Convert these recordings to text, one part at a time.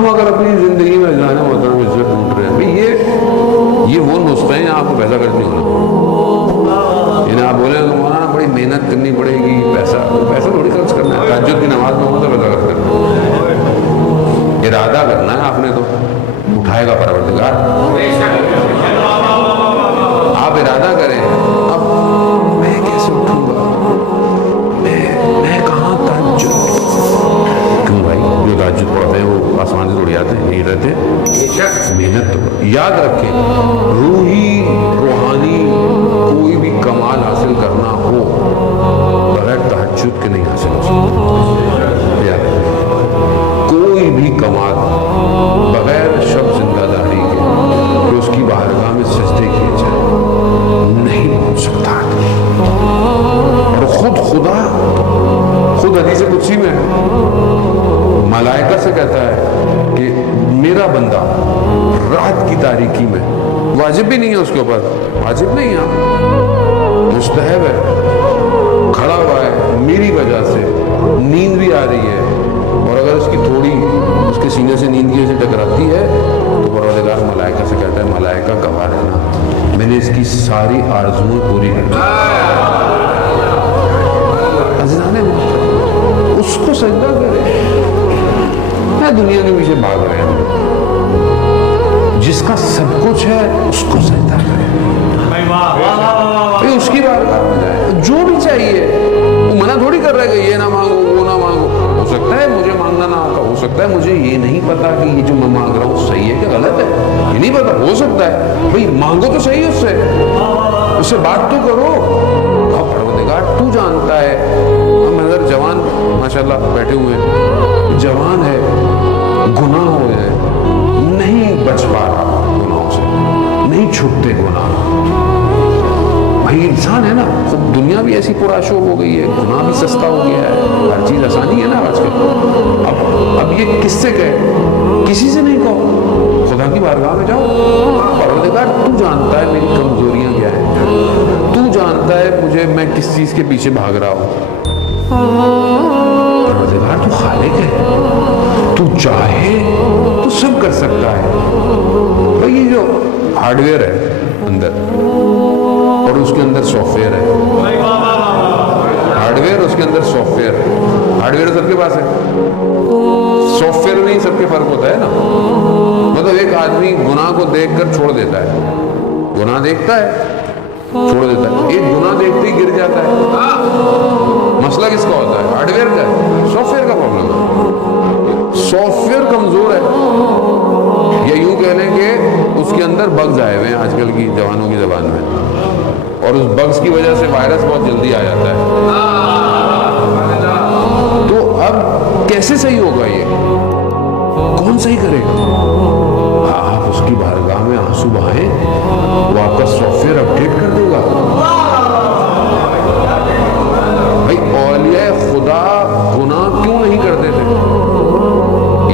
ہم اگر اپنی زندگی میں جانے محترم عزت ڈھونڈ رہے ہیں بھائی یہ وہ نسخے ہیں آپ کو پیسہ خرچ نہیں ہونا. یعنی آپ بولیں کہ مولانا بڑی محنت کرنی پڑے گی, پیسہ تھوڑی خرچ کرنا ہے, تہجد کی نماز میں ہوتا پیسہ خرچ کرنا ہے, ارادہ کرنا ہے آپ نے, تو اٹھائے گا پروردگار. آپ ارادہ کریں اب میں کیسے اٹھوں گا, میں کہاں تہجد, کیوں بھائی جو تہجد پڑھتے ہیں وہ آسمان سے تھوڑی آتے ہیں, نہیں رہتے, محنت تو یاد رکھیں. روحی روحانی کوئی بھی کمال حاصل کرنا ہو بغیر تہجد کے نہیں حاصل ہو سکتا. یاد رکھیں کوئی بھی کمال بغیر شب زندہ داری کے کہ اس کی بارگاہ میں سجدے کیے جائے نہیں پہنچ سکتا. اور خود حدیث قدسی میں ملائکہ سے کہتا ہے کہ میرا بندہ رات کی تاریکی میں, واجب بھی نہیں ہے اس کے اوپر, واجب نہیں ہے, مستحب ہے, کھڑا ہوا ہے, میری وجہ سے نیند بھی آ رہی ہے, اور اگر اس کی تھوڑی اس کے سینے سے نیند کی وجہ سے ٹکراتی ہے تو پروردگار ملائکہ سے کہتا ہے ملائکہ گواہ رہنا میں نے اس کی ساری آرزویں پوری کر دی. اس کو سجدہ کرے. میں دنیا کے پیچھے بھاگ رہے ہیں, جس کا سب کچھ ہے اس کو سجدہ کرے, اس کی بارگاہ میں جائے, جو بھی چاہیے. وہ منع تھوڑی کر رہا ہے کہ یہ نہ مانگو وہ نہ مانگو, ہو سکتا ہے مجھے مانگنا نہ آتا, ہو سکتا ہے مجھے یہ نہیں پتا کہ یہ جو میں مانگ رہا ہوں صحیح ہے کہ غلط ہے, یہ نہیں پتا, ہو سکتا ہے. بھائی مانگو تو صحیح اس سے بات تو کرو. اب پروردگار تو جانتا ہے. ہم اگر جوان ماشاءاللہ بیٹھے ہوئے ہیں, جوان ہے, گناہ ہو جائے, نہیں بچ پا رہا گناہوں سے, نہیں چھپتے گناہ. بھائی انسان ہے نا, خود دنیا بھی ایسی پرآشوب ہو گئی ہے, گناہ بھی سستا ہو گیا ہے, ہر چیز آسانی ہے نا آج کل. اب یہ کس سے کہے, کسی سے نہیں کہو, خدا کی بارگاہ میں جاؤ. پروردگار تو جانتا ہے میری کمزوریاں کیا ہیں, تو جانتا ہے مجھے میں کس چیز کے پیچھے بھاگ رہا ہوں. پروردگار تو خالق ہے, تو چاہے تو سب کر سکتا ہے. بھائی یہ جو ہارڈ ویئر ہے اندر اور اس کے اندر سافٹ ویئر ہے, ہارڈ ویئر اس کے اندر سافٹ ویئر. ہارڈ ویئر سب کے پاس ہے, سافٹ ویئر نہیں سب کے فرق ہوتا ہے نا. مطلب ایک آدمی گناہ کو دیکھ کر چھوڑ دیتا ہے, گناہ دیکھتا ہے چھوڑ دیتا ہے, ایک گناہ دیکھتے ہی گر جاتا ہے. مسئلہ کس کا ہوتا ہے, ہارڈ ویئر کا ہے, سافٹ ویئر کا پرابلم ہے. سافٹ ویئر کمزور ہے, یا یوں کہہ لیں کہ اس کے اندر بگز آئے ہوئے ہیں آج کل کی جوانوں کی زبان میں, اور اس بگز کی وجہ سے وائرس بہت جلدی آ جاتا ہے. تو اب کیسے صحیح ہوگا, یہ کون صحیح کرے گا؟ آپ اس کی بارگاہ میں آنسو بہائیں, وہ آپ کا سافٹ ویئر اپڈیٹ کر دے گا. بھائی اولیاء خدا گناہ کیوں نہیں کرتے تھے,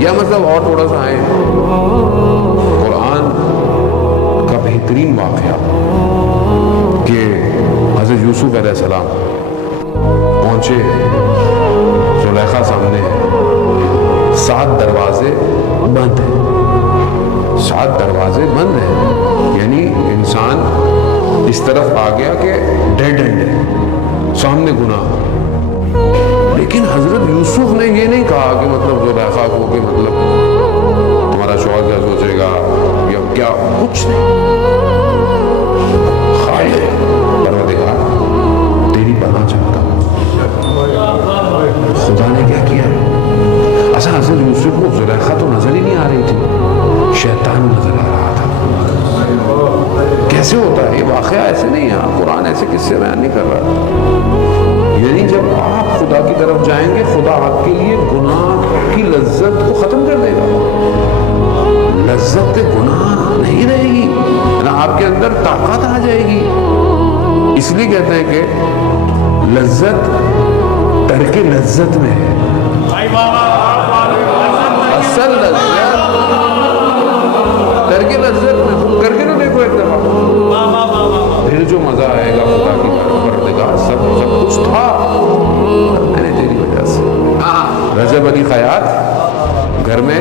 یا مطلب اور تھوڑا سا آئے, قرآن کا بہترین واقعہ کہ حضرت یوسف علیہ السلام پہنچے, زلیخا سامنے ہے, 7 دروازے بند ہیں, 7 دروازے بند ہیں, یعنی انسان اس طرف آ گیا کہ ڈیڈ اینڈ ہے, سامنے گناہ. لیکن حضرت یوسف نے یہ نہیں کہا کہ مطلب زلیخا کو کہ مطلب تمہارا شوہر کیا سوچے گا یا کیا, کچھ نہیں. خالق پروردگار تیری پناہ چاہتا ہوں. خدا نے کیا کیا, اصل حضرت یوسف کو زلیخا تو نظر ہی نہیں آ رہی تھی, شیطان نظر آ رہا تھا. کیسے ہوتا ہے یہ واقعہ, ایسے نہیں ہے, قرآن ایسے قصے بیان نہیں کر رہا. یعنی جب آپ خدا کی طرف جائیں گے, خدا آپ کے لیے گناہ کی لذت کو ختم کر دے گا. لذت گناہ نہیں رہے گی نا, آپ کے اندر طاقت آ جائے گی. اس لیے کہتے ہیں کہ لذت ترک لذت میں ہے. اصل لذت ترک لذت میں. کر کے تو دیکھو ایک دفعہ, پھر جو مزہ آئے گا. خدا کی پروردگار سب کچھ تھا, میں نے تیری وجہ سے. رجب علی خیاط گھر میں